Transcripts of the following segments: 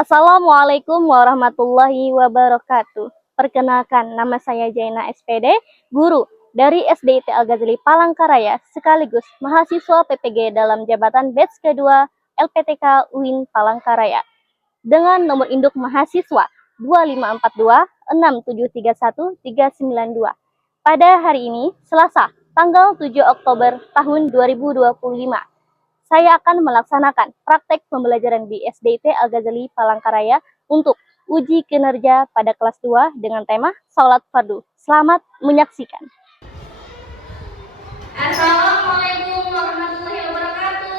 Assalamualaikum warahmatullahi wabarakatuh. Perkenalkan, nama saya Jaina SPD, guru dari SDIT Al-Ghazali Palangkaraya, sekaligus mahasiswa PPG dalam jabatan batch kedua LPTK UIN Palangkaraya. Dengan nomor induk mahasiswa 25426731 Pada hari ini, Selasa, tanggal 7 Oktober tahun 2025. Saya akan melaksanakan praktek pembelajaran di SDIT Al-Ghazali Palangkaraya untuk uji kinerja pada kelas 2 dengan tema Salat Fardu. Selamat menyaksikan. Assalamualaikum warahmatullahi wabarakatuh.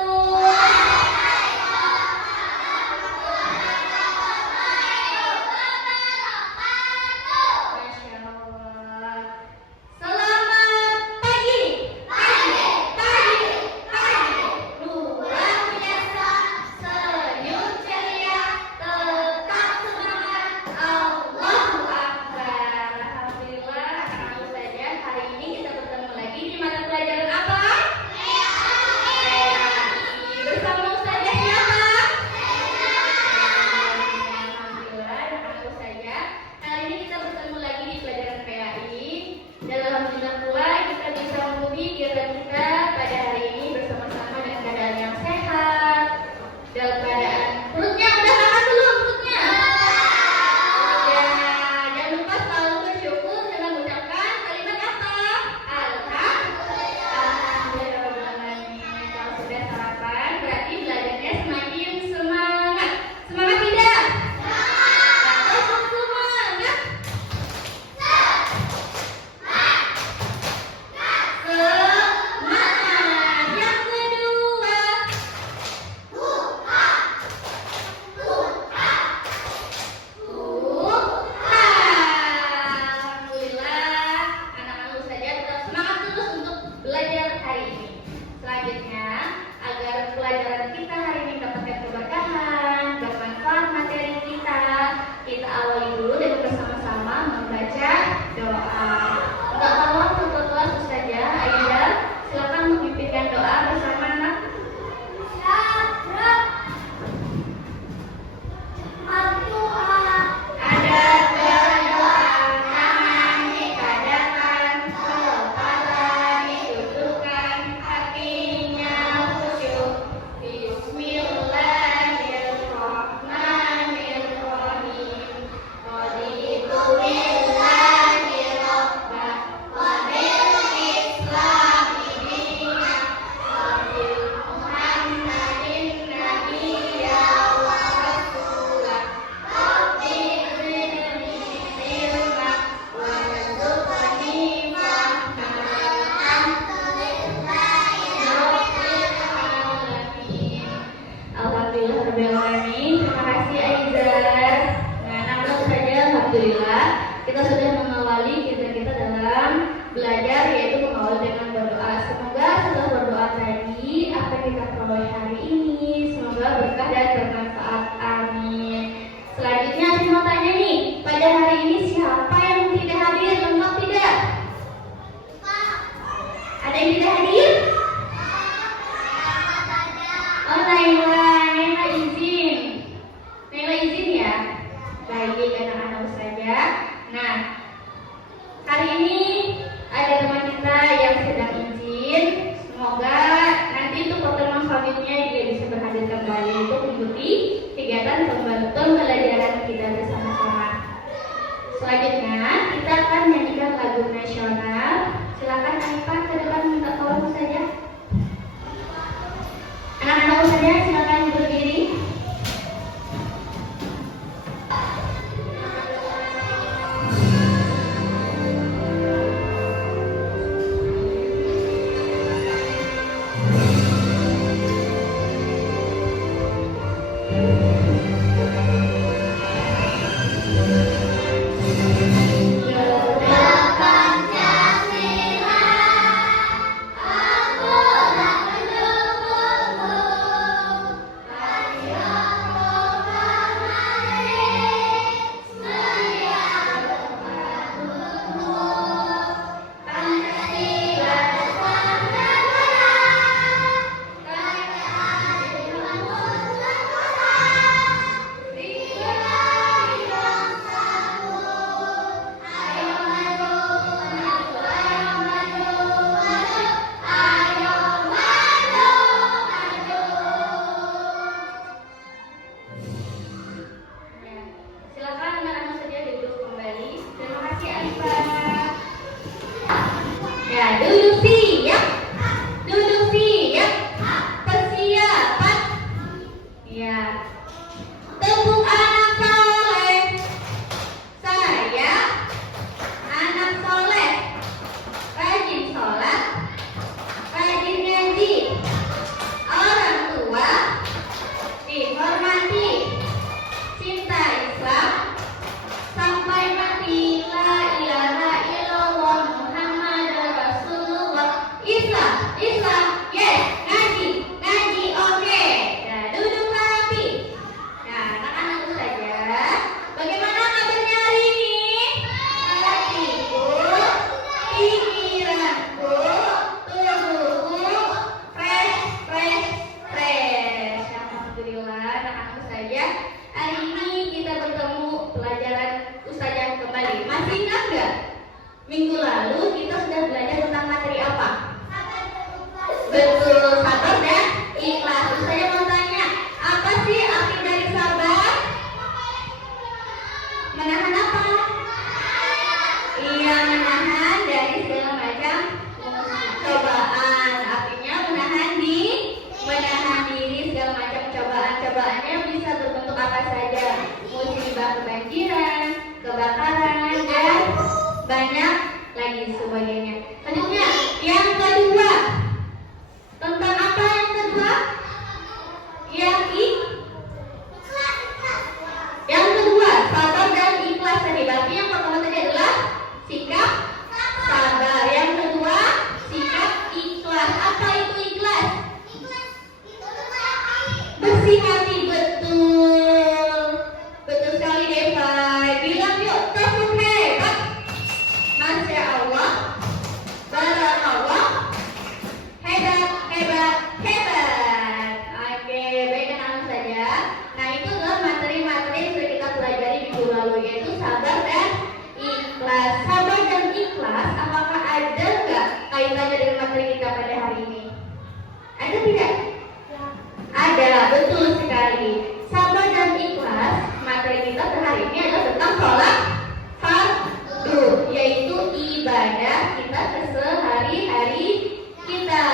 Masya Allah. Selamat pagi. Luar biasa, senyum ceria, tetap semangat. Allahu Akbar. Alhamdulillah, anak-anak saja hari ini kita bertemu lagi di mata pelajaran apa? Bersama Ustazah siapa? Alhamdulillah, anak-anak saja hari ini kita bertemu lagi di pelajaran PAI. Dan alhamdulillah pula kita bisa mengikuti kegiatan kita pada hari ini bersama-sama dengan keadaan yang sehat, dalam keadaan perutnya udah makan belum perutnya? Ya, jangan lupa selalu bersyukur dengan mengucapkan kalimat apa? Alhamdulillahirobbilalamin. Kalau sudah sarapan berarti belajarnya semakin semangat. Semangat tidak? Atau semangat? Semangat. Yang kedua, alhamdulillah, anak-anak saja tetap semangat terus untuk belajar hari ini. Selanjutnya, agar pelajaran kita hari ini mendapatkan keberkahan, bermanfaat materi kita awali dulu dengan bersama-sama membaca doa. Untuk awal kebetulan Ustazah Aida, silakan memimpinkan doa bersama anak. Ada tangan dikadakan, kepala didudukkan, hatinya khusyuk. Bismillahirrahmanirrahim. Raditu billahi robban wa bil islami dinan wa bil Muhammadin nabiyya wa rasulah. Rabbi zidni ilma warzuqni fahma. Alhamdulillahirrahmanirrahim. Terima kasih Aizar. Nah, langsung saja alhamdulillah kita sudah mengawali kita dalam belajar, yaitu mengawali dengan berdoa. Semoga setelah berdoa tadi apa yang kita peroleh hari ini semoga berkah dan bermanfaat. Amin. Selanjutnya saya mau tanya nih, pada hari ini siapa yang tidak hadir? Lengkap tidak? Ada yang tidak hadir? Oh, Naila izin. Naila izin ya. Baik, anak-anak saja. Nah, hari ini ada teman kita yang sedang izin. Semoga nanti untuk pertemuan selanjutnya dia bisa berhadir kembali untuk mengikuti kegiatan pembelajaran kita bersama-sama. Selanjutnya kita akan nyanyikan lagu nasional. Silakan Aifa ke depan minta tolong saja. Anak-anak saja silakan berdiri. Pancasila, aku Ipa. Ya, duduk siap. Duduk siap. Persiapan. Ya. Tepuk anak soleh. Saya anak soleh. Rajin sholat. Rajin ngaji. Orang tua dihormati. Cinta Islam sampai mati. La ilaha illallah Muhammad Rasulullah. Islam, Islam, yes. Ngaji, ngaji, oke. Nah, duduk rapi. Nah, anak-anak saja. Bagaimana kabarnya hari ini? Hatiku, pikiranku, tubuhku, fresh, fresh, fresh. Alhamdulillah, anak-anak saja. Hari ini kita bertemu pelajaran Ustazah kembali. Masih ingat nggak? Minggu lalu kita sudah belajar tentang materi apa? Betul, sabar dan ikhlas. Saya mau tanya, apa sih arti dari sabar? Menahan apa? Iya, menahan dari segala macam cobaan. Artinya menahan diri segala macam cobaan-cobaannya bisa berbentuk apa saja. Musibah kebanjiran, kebakaran, dan banyak lagi sebagainya. Selanjutnya, yang kedua. Tentang apa yang kedua? Yang kedua, sabar dan ikhlas tadi. Berarti yang pertama tadi adalah sikap sabar. Yang kedua, sikap ikhlas. Apa itu ikhlas? Bersih hati, betul. Betul sekali Deva. Bilang yuk, tepuk hebat. Masya Allah. Barakallah. Hebat, hebat, hebat. Oke, baik anak-anak saja. Nah, itu adalah materi-materi yang sudah kita pelajari minggu lalu, yaitu sabar dan ikhlas. Sabar dan ikhlas, apakah ada nggak kaitannya dengan materi kita pada hari ini? Ada tidak? Ada, betul sekali. Sabar dan ikhlas, materi kita pada hari ini adalah tentang sholat fardu, yaitu ibadah kita sehari-hari kita.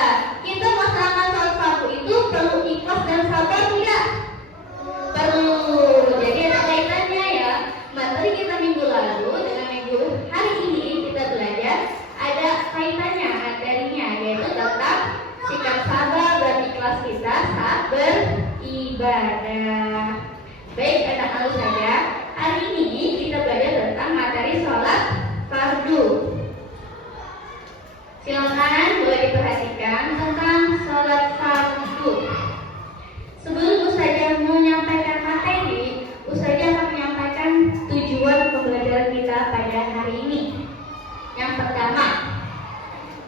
Kita melaksanakan sholat fardu itu perlu ikhlas dan sabar tidak? Perlu. Jadi ada kaitannya ya. Materi kita minggu lalu dengan minggu hari ini kita belajar ada kaitannya materinya, yaitu tentang sikap sabar dan ikhlas kita saat beribadah. Baik anak-anak saja, hari ini kita belajar tentang materi sholat fardu. Silakan boleh diperhatikan tentang sholat fardu. Sebelum Ustazah menyampaikan materi, Ustazah akan menyampaikan tujuan pembelajaran kita pada hari ini. Yang pertama,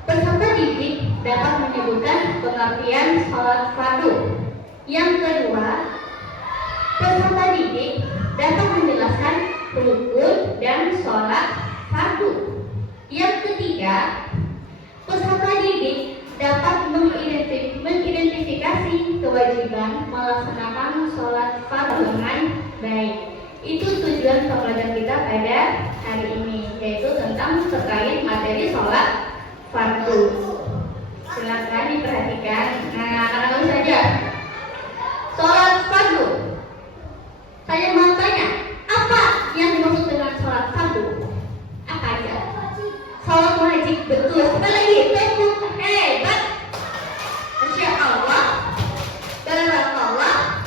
peserta didik dapat menyebutkan pengertian sholat fardu. Yang kedua, peserta didik dapat menjelaskan rukun dan sholat fardu. Yang ketiga, peserta didik dapat mengidentifikasi kewajiban melaksanakan sholat fardu dengan baik. Itu tujuan pembelajaran kita pada hari ini, yaitu tentang terkait materi sholat fardu. Silakan diperhatikan. Nah, anak-anak saja, sholat fardu. Saya mau tanya, apa yang dimaksud dengan sholat fardu? Apa aja? Sholat wajib, betul. Sekali lagi, tepuk hebat. Masya Allah. Barakallah.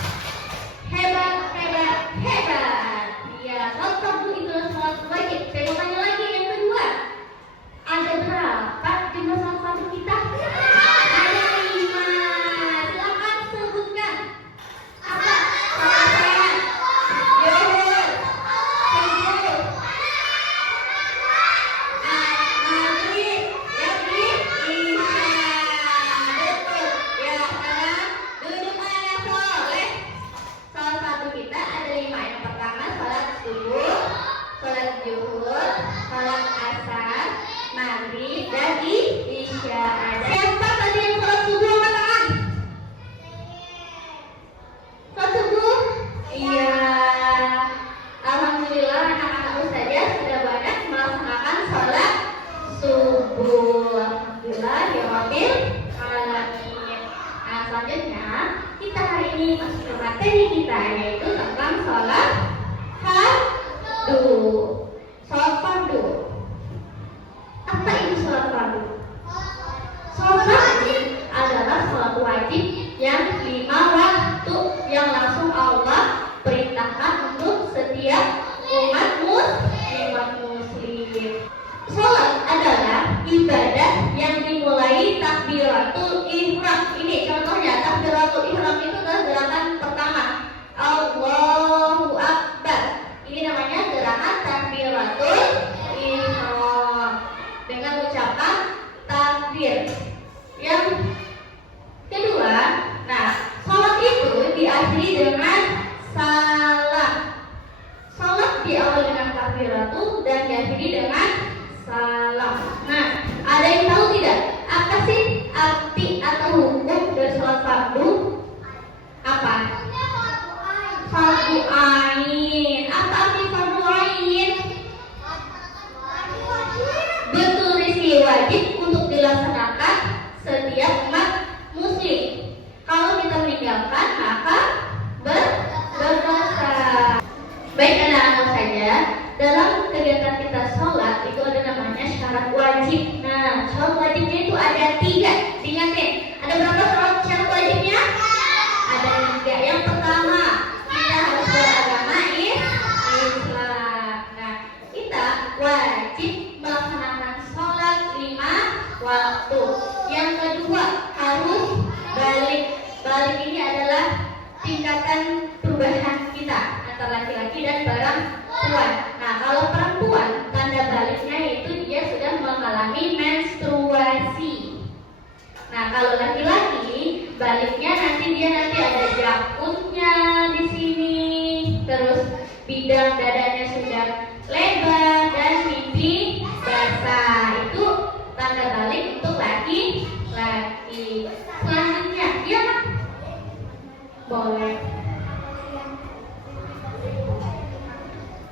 Hebat, hebat, hebat. Ya, sholat fardu itu adalah sholat wajib. Saya mau tanya lagi yang kedua. Ada berapa jumlah sholat fardu kita? Ada 5. Silakan sebutkan. Apa? Saya. Johor. Maghrib. Yakin? sholat adalah ibadah yang dimulai takbiratul ihram. Ini contohnya, takbiratul ihram itu adalah gerakan pertama. Allahu Akbar. Ini namanya gerakan takbiratul ihram dengan ucapan takbir. Yang kedua, nah, sholat itu diakhiri dengan salam. Sholat diawali dengan takbiratul dan diakhiri dengan salam. Nah, ada yang tahu tidak? Apa sih arti atau hukum dari sholat fardu? Apa? Fardu ain. Apa arti fardu ain? Betul, Rizky, wajib untuk dilaksanakan setiap umat muslim. Kalau kita meninggalkan maka berdosa. Baik anak-anak saja, dalam kegiatan kita sholat itu ada namanya syarat wajib. Nah, syarat wajibnya itu ada 3. Diingatin, ada berapa syarat wajibnya? Ada 3. Yang pertama, kita harus beragama Islam. Nah, kita wajib melaksanakan sholat 5 waktu. Yang kedua, harus balik. Balik ini adalah tingkatan perubahan kita antara laki-laki dan perempuan. Nah, kalau perempuan, tanda baliknya itu dia sudah mengalami menstruasi. Nah, kalau laki-laki, baliknya nanti ada jakutnya di sini, terus bidang dadanya sudah lebar dan pipi basah. Itu tanda balik untuk laki-laki. Selanjutnya, ya, boleh.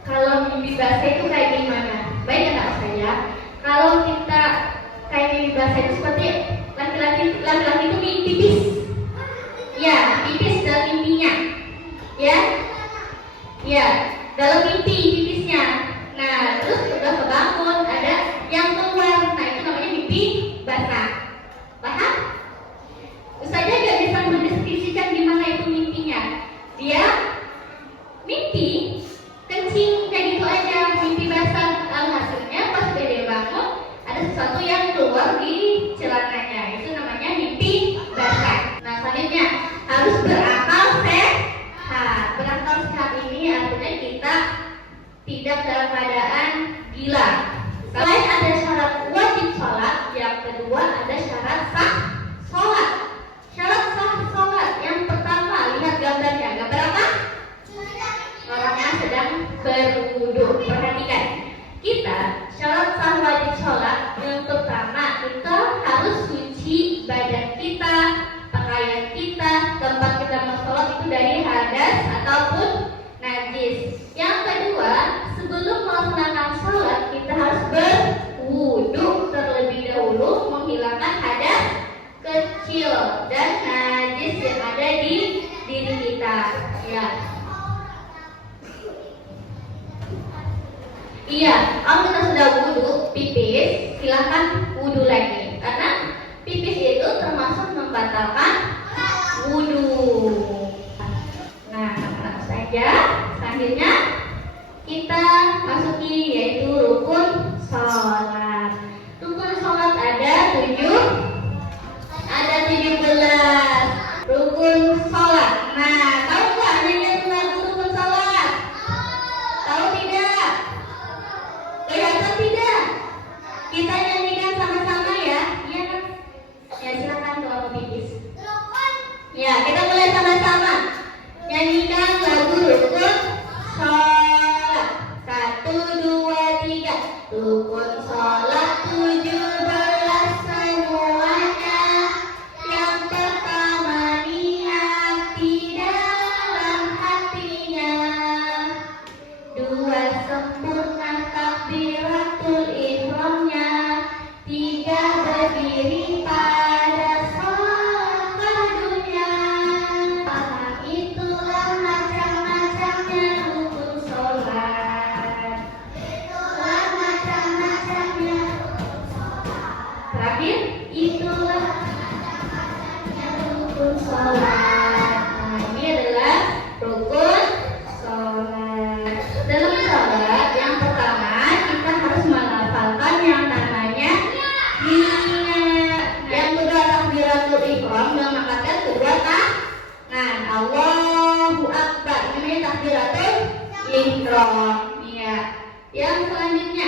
Kalau mimpi basah itu kayak gimana? Baik anak saya, kalau kita kayak mimpi basah itu seperti laki-laki itu mimpi pipis. Ya, pipis dalam mimpinya. Ya, ya, dalam mimpi pipisnya. Nah, terus udah kebangun, ada yang keluar. Nah, itu namanya mimpi basah. Paham? Ustazah gak bisa mendeskripsikan gimana itu mimpinya. Dia mimpi kencing kayak gitu aja, mimpi basah. Hasilnya pas dia bangun ada sesuatu yang keluar di gondrong. Iya. Yang selanjutnya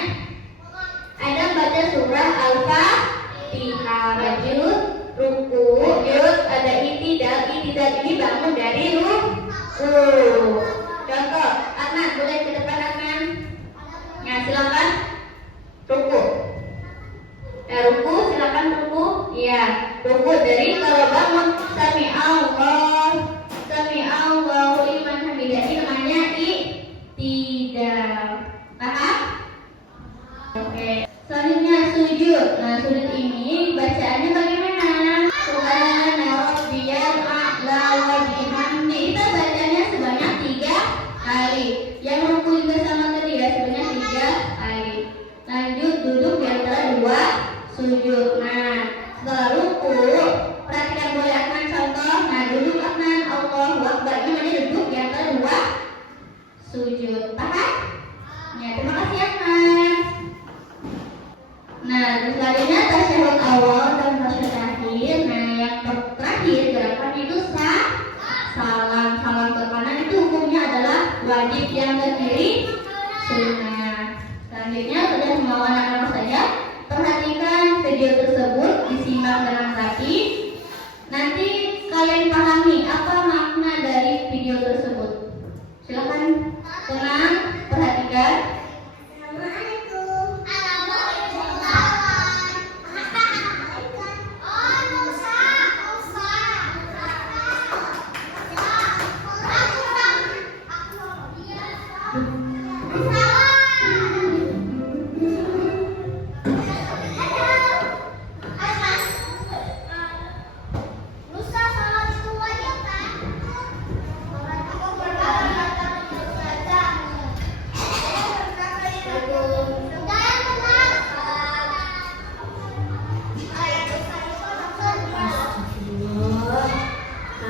ada baca surah Al-Fatihah, lanjut ruku, lanjut ada itidal. Itidal ini bangun dari ruku. Contoh, Adnan boleh ke depan Adnan. Ya silakan ruku. Ruku silakan ruku. Iya, ruku dari kalau bangun sami Allahu liman hamidah, ini namanya itidal. Paham? Oke. Selanjutnya sujud. Nah, sujud ini bacaannya bagaimana? Subhana rabbiyal a'la wa bihamdi. Kita bacanya sebanyak 3 kali. Yang ruku juga sama tadi ya, sebanyak 3 kali. Lanjut duduk di antara 2 sujud. Nah, setelah ruku, perhatikan boleh Adnan contoh. Nah, duduk Adnan, Allahu Akbar. Ini namanya duduk di antara 2 sujud. Paham? Ya, terima kasih Adnan. Nah, selanjutnya tasyahud awal dan tasyahud akhir. Nah, yang terakhir gerakan itu salam. Salam ke kanan itu hukumnya adalah wajib, yang ke kiri sunnah. Selanjutnya sudah semua anak-anak saja perhatikan video tersebut, disimak dengan rapi. Nanti kalian pahami apa makna dari video tersebut. Silakan tenang, perhatikan.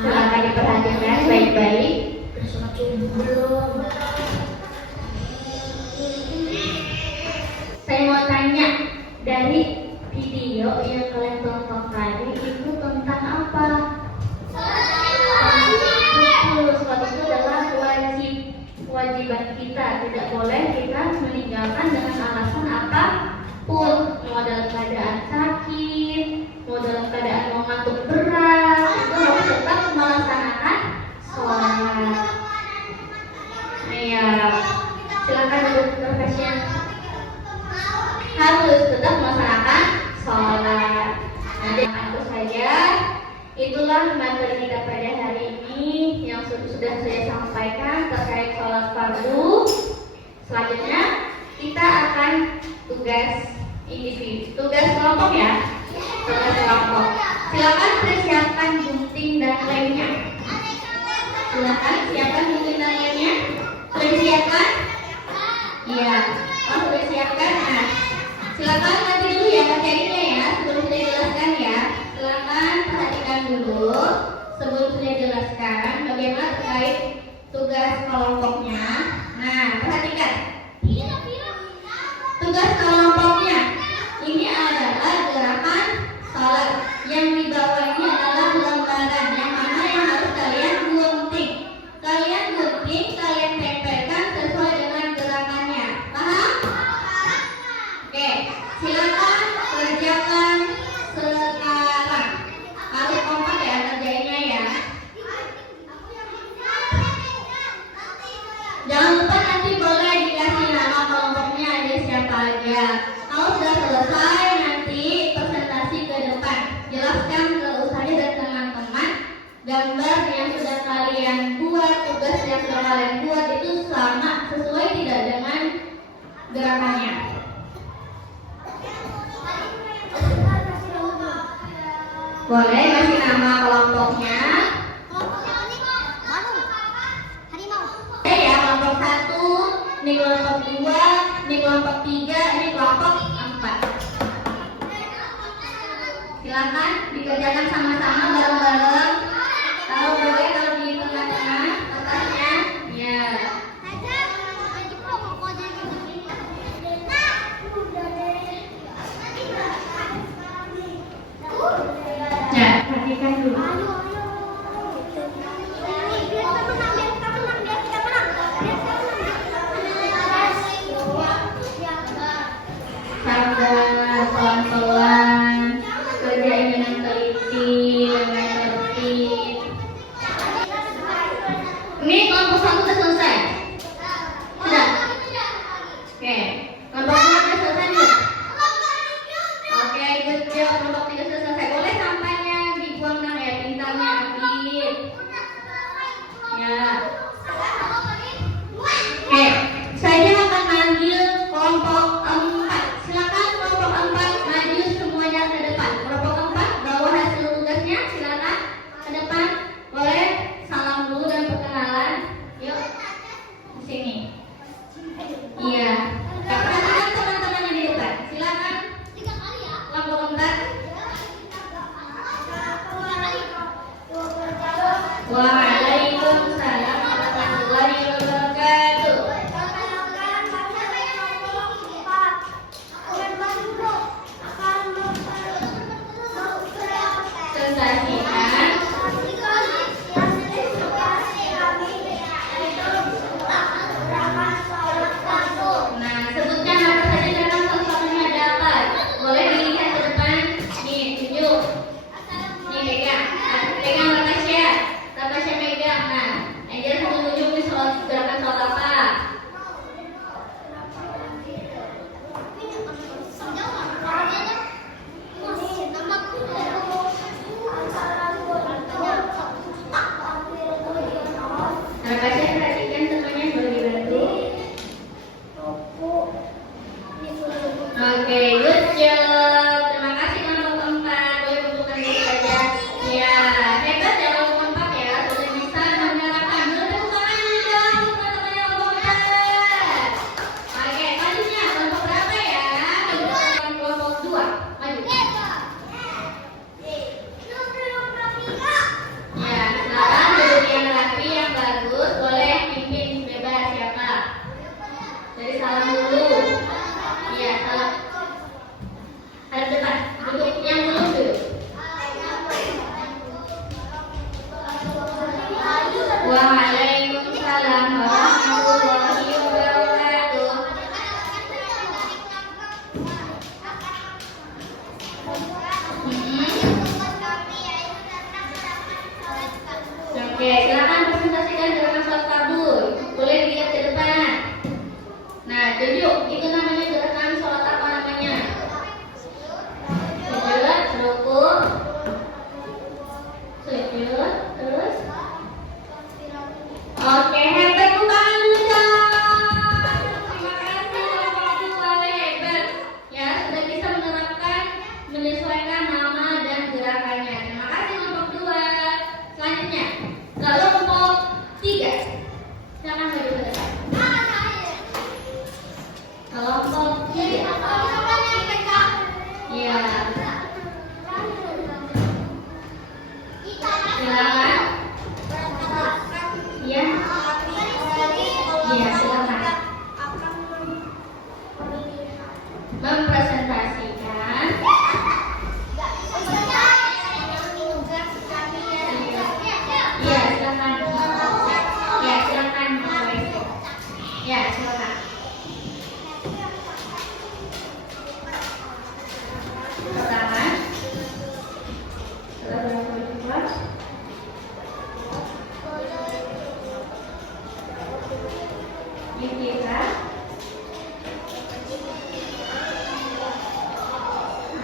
Silakan diperhatikan baik-baik. Saya mau tanya, dari video yang kalian tonton tadi itu tentang apa? Betul, sholat itu adalah kewajiban kita. Tidak boleh kita meninggalkan dengan alasan apapun. Mau dalam keadaan sakit, mau dalam keadaan mau ngantuk berat, itu harus tetap melaksanakan sholat. Ya, silakan duduk profesional. Harus tetap melaksanakan sholat. Nah, itu saja. Itulah materi kita pada hari ini yang sudah saya sampaikan terkait sholat fardu. Selanjutnya kita akan tugas individu, tugas kelompok ya. Tugas kelompok. Silakan persiapkan gunting dan lemnya. Silakan siapkan gunting dan lemnya. Sudah disiapkan? Iya. Sudah disiapkan. Nah, silakan nanti dulu ya materinya ya, sebelum saya jelaskan ya. Silakan perhatikan dulu sebelum saya jelaskan bagaimana terkait tugas kelompoknya. Nah, perhatikan. Tugas kelompoknya ini adalah gerakan sholat. Yang di bawah ini adalah lembaran yang mana yang harus kalian gunting. Kalian gunting, kalian tempelkan sesuai dengan gerakannya. Paham? Oke, silakan kerjakan sekarang. Harus kompak ya kerjainnya ya. Jangan lupa nanti boleh dikasih nama kelompoknya, ada siapa aja. Kalau sudah selesai nanti presentasi ke depan. Jelaskan ke ustazah dan teman-teman gambar yang sudah kalian buat, tugas yang sudah kalian buat itu sama sesuai tidak dengan gerakannya. Boleh kasih nama kelompoknya. Ya, kelompok 1, ini kelompok 2, ini kelompok 3, ini kelompok 4. Silakan dikerjakan sama-sama bareng-bareng. Kalau boleh kalau di tengah-tengah atasnya, ya. Ya, perhatikan dulu. sabar, pelan-pelan, kerjain dengan teliti, dengan tertib. Ini kelompok 1 sudah selesai? Sudah? Oke, kelompok 2 sudah selesai belum? Oke, good job. Kelompok 3 sudah selesai. Boleh sampahnya dibuang ya, bintangnya aktif. Ya. Oke, saya akan manggil kelompok 4. Silakan kelompok 4 maju semuanya ke depan. Kelompok 4 bawa hasil tugasnya, silakan ke depan. Boleh salam dulu dan perkenalan. Yuk, di sini. Iya. Perkenalan teman-teman yang di depan. Silakan. Kelompok 4. Waalaikumsalam warahmatullahi wabarakatuh. Sensasikan. Nah, sebutkan apa saja dalam salah satunya ada apa? Boleh dilihat ke depan. Nih, tunjuk. Nih, pegang. Nah, pegang Natasha. Natasha pegang. Nah, Angel tunjuk nih soal gerakan soal apa? Natasha perhatikan semuanya boleh dibantu. Oke, good job. Terima kasih kelompok 4. Boleh tunjukkan diri saja. Ya, hebat ya kelompok 4 ya. Sudah bisa menyalakan. Boleh tepuk tangan dulu dong teman-teman yang kelompok 4. Oke, selanjutnya kelompok berapa ya? Kelompok 2. Maju. Ya, sekarang duduk yang rapi, yang bagus. Boleh pimpin bebas siapa? Dari salam dulu. Iya, salam. Hadap depan. Duduk yang lurus dulu. Waalaikumsalam warahmatullahi wabarakatuh. Oke, silakan presentasikan gerakan sholat kabul. Boleh dilihat ke depan. Nah, tunjuk. Itu namanya gerakan sholat apa namanya? Sujud, rukuk, sujud, terus. Oke, hebat, tepuk tangan dulu dong. Terima kasih kelompok 2, hebat. Ya, sudah bisa menerapkan, menyesuaikan nama dan gerakannya. Terima kasih kelompok 2. Selanjutnya, kelompok 3. Silakan maju ke depan. Kelompok 3. Ya. Silakan. Ya. Ya, silakan. Mempresentasikan. Ya, silakan. Ya, silakan. Ya, silakan. Pertama, kita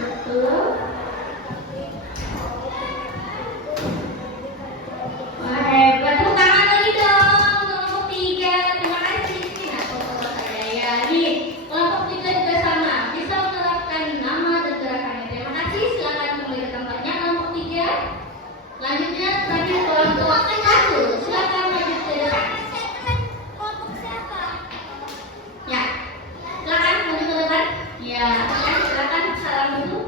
betul. Wah, hebat. Tepuk tangan lagi dong. Kelompok 3. Terima kasih. Nah, kelompok saya ya. Nih, kelompok 3 juga sama. Bisa menerapkan nama dan gerakannya. Terima kasih. Silakan kembali ke tempatnya kelompok 3. Lanjutnya tadi kelompok 1. Silakan maju ke depan. Ya. Silakan maju ke depan. Ya, silakan salam dulu.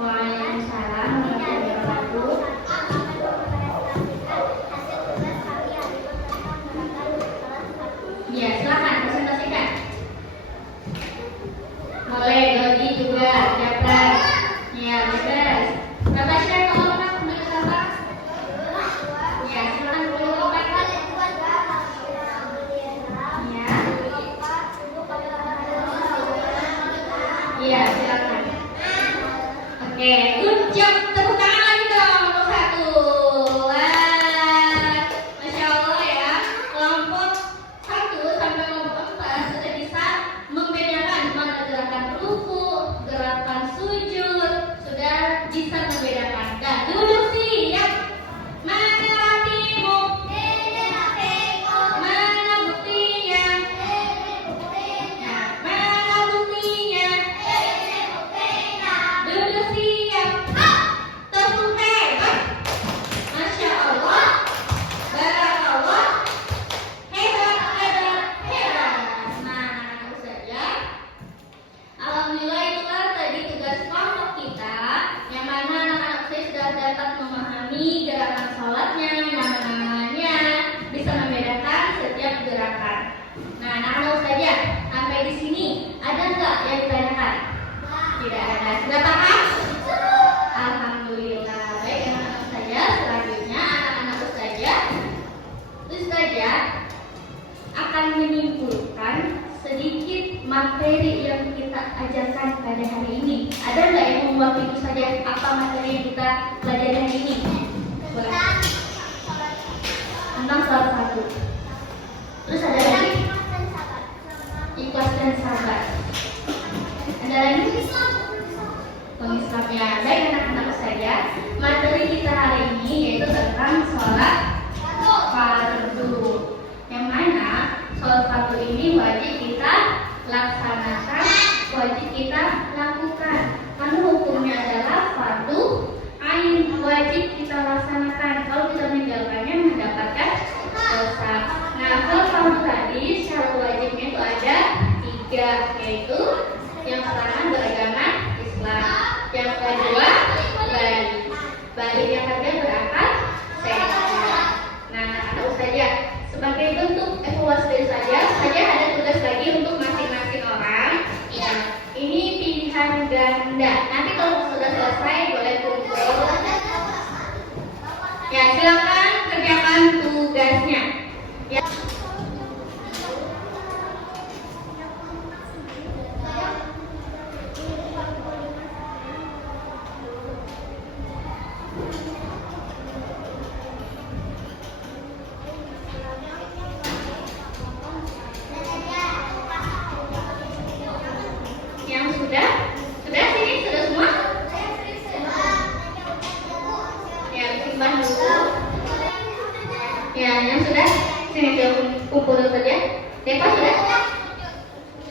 Waalaikumsalam warahmatullahi wabarakatuh. Ya, silakan presentasikan. Boleh, Dodi juga, dapat. Ya, bebas. Natasha, kalau nak kembali ke apa? Ya, silakan kembali ke tempat. Ya. Iya, silakan. Oke, good job. Tepuk tangan lagi dong untuk satu. Wah, Masya Allah ya. Kelompok 1 sampai kelompok 4 sudah bisa membedakan mana gerakan ruku, gerakan sujud, sudah bisa membedakan. Dan duduk siap. Mana rapimu? Mana buktinya? Nah, mana buktinya? Duduk siap. Tepuk hebat. Masya Allah. Barakallah. Hebat, hebat, hebat. Nah, itu saja. Alhamdulillah itulah tadi tugas kelompok kita, yang mana anak-anak saya sudah dapat memahami gerakan sholatnya, nama-namanya, bisa membedakan setiap gerakan. Nah, anak-anak saja sampai di sini ada nggak yang ditanyakan? Tidak ada. Sudah paham? Alhamdulillah. Baik anak-anak saja. Selanjutnya anak-anak saja akan menyimpulkan sedikit materi yang kita ajarkan pada hari ini. Ada nggak yang membuat itu saja apa materi yang kita pelajari hari ini? Boleh. Tentang salah satu. Terus ada lagi? Ikhlas dan sabar. Ada lagi? Pengislamnya. Baik anak-anak saja. Materi kita hari ini yaitu tentang sholat fardu. Yang mana sholat fardu ini wajib kita laksanakan, wajib kita lakukan. Karena hukumnya adalah fardu ain, wajib kita laksanakan. Kalau kita meninggalkannya mendapatkan dosa. Nah, kalau fardu tadi syarat wajibnya itu ada 3, yaitu yang pertama beragama Islam, yang kedua balik yang ketiga berakal sehat. Nah, anak saja sebagai bentuk evaluasi saja ada tugas lagi untuk masing-masing orang. Ya, ini pilihan ganda. Nanti kalau sudah selesai boleh kumpul. Ya, silakan kerjakan tugasnya. Ya. Yang sudah sini sudah semua? Ya, simpan dulu. Ya, yang sudah sini kita kumpul dulu saja. Depa sudah?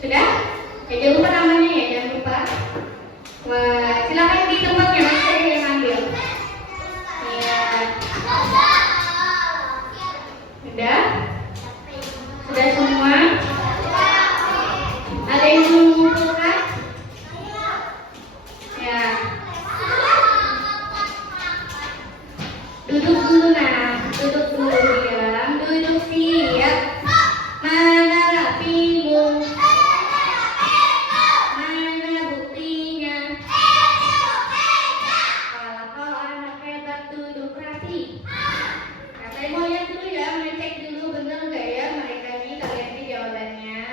Sudah? Ya, jangan lupa namanya ya, jangan lupa. Wah, silakan di tempatnya, nanti saya yang ambil. Ya. Sudah semua? Ada yang belum mengumpulkan? Ya. Duduk dulu duduk dulu diam, duduk siap. Mana rapimu? Mana buktinya? Kalau anak hebat duduk rapi. Nah, saya mau lihat dulu ya, ngecek dulu bener nggak ya mereka nih, kalian ini jawabannya.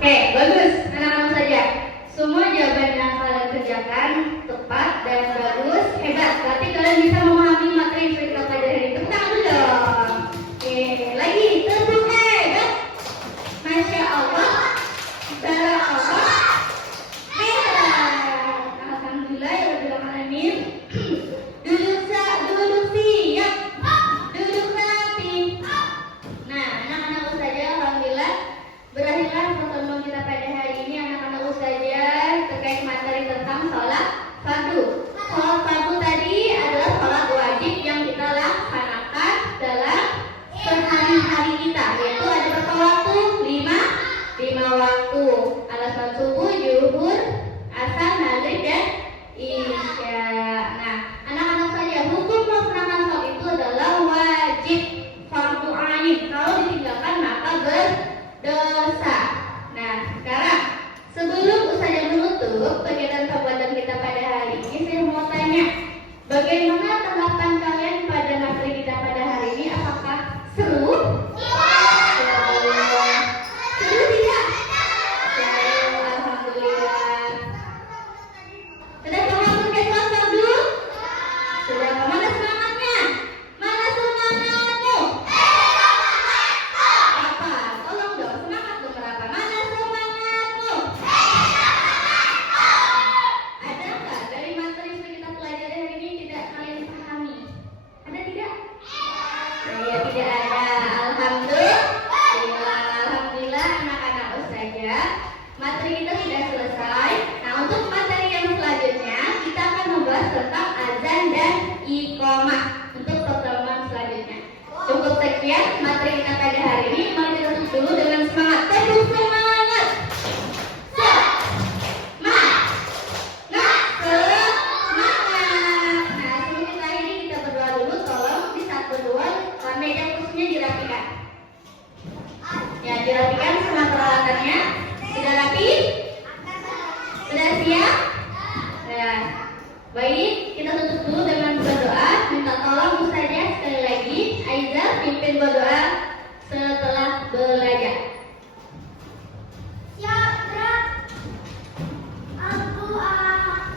Oke, bagus, anak-anak saja. Semua jawaban yang kalian kerjakan tepat dan bagus, hebat. Berarti kalian bisa memahami materi yang kita pelajari hari ini. Tepuk tangan dulu dong. Oke, lagi tepuk hebat. Masya Allah, barakallah, hebat. Alhamdulillah ya Rabbil alamin. Duduk siap, duduk rapi. Nah, anak-anak saja, alhamdulillah berakhirlah pertemuan kita pada hari ini. Anak-anak saja terkait materi tentang sholat fardu. Sholat fardu tadi adalah sholat wajib yang kita laksanakan dalam sehari-hari kita, yaitu ada berapa waktu? 5 waktu. Ada sholat subuh, zuhur, asar, maghrib, dan isya. Nah, anak-anak saja, hukum melaksanakan sholat itu adalah wajib fardu ain. Kalau ditinggalkan maka berdosa. Nah, sekarang sebelum saya menutup kegiatan pembelajaran kita pada hari ini, saya mau tanya, bagaimana tanggapan kalian pada materi kita pada hari ini? Apakah seru? Seru tidak? Seru, alhamdulillah. materi kita sudah selesai. Nah, untuk materi yang selanjutnya kita akan membahas tentang azan dan iqamah untuk pertemuan selanjutnya. Cukup sekian materi kita pada hari ini. Mari kita tutup dulu dengan semangat. Tepuk semangat. Semangat. Nah, sebelum kita ini kita berdoa dulu. Tolong di saat berdoa meja kursinya dirapikan. Ya, dirapikan sama peralatannya. Sudah rapi? Sudah siap? Nah, baik, kita tutup dulu dengan berdoa. Minta tolong Ustazah sekali lagi, Aiza pimpin berdoa setelah belajar.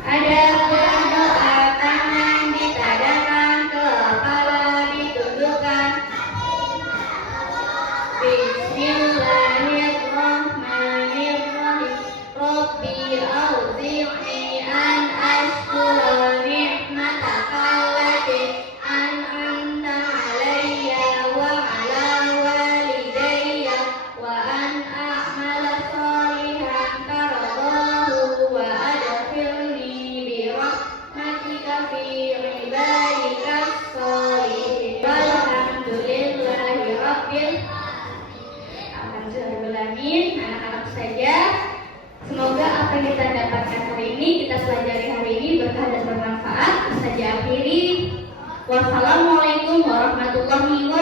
Ada berdoa, tangan ditadahkan, kepala ditundukkan. Bismillahirrahmanirrahim. Rabbi auzi'ni an ashkura ni'mataka allati an'amta 'alayya wa 'ala walidayya wa an a'mala shalihan tardahu wa adkhilni bi rahmatika fi ibadika sholihin. Walhamdulillahi rabbil alamin. Anak-anak saja, semoga apa yang kita dapatkan hari ini, kita pelajari hari ini berkah dan bermanfaat. Saya akhiri. Wassalamualaikum warahmatullahi wabarakatuh.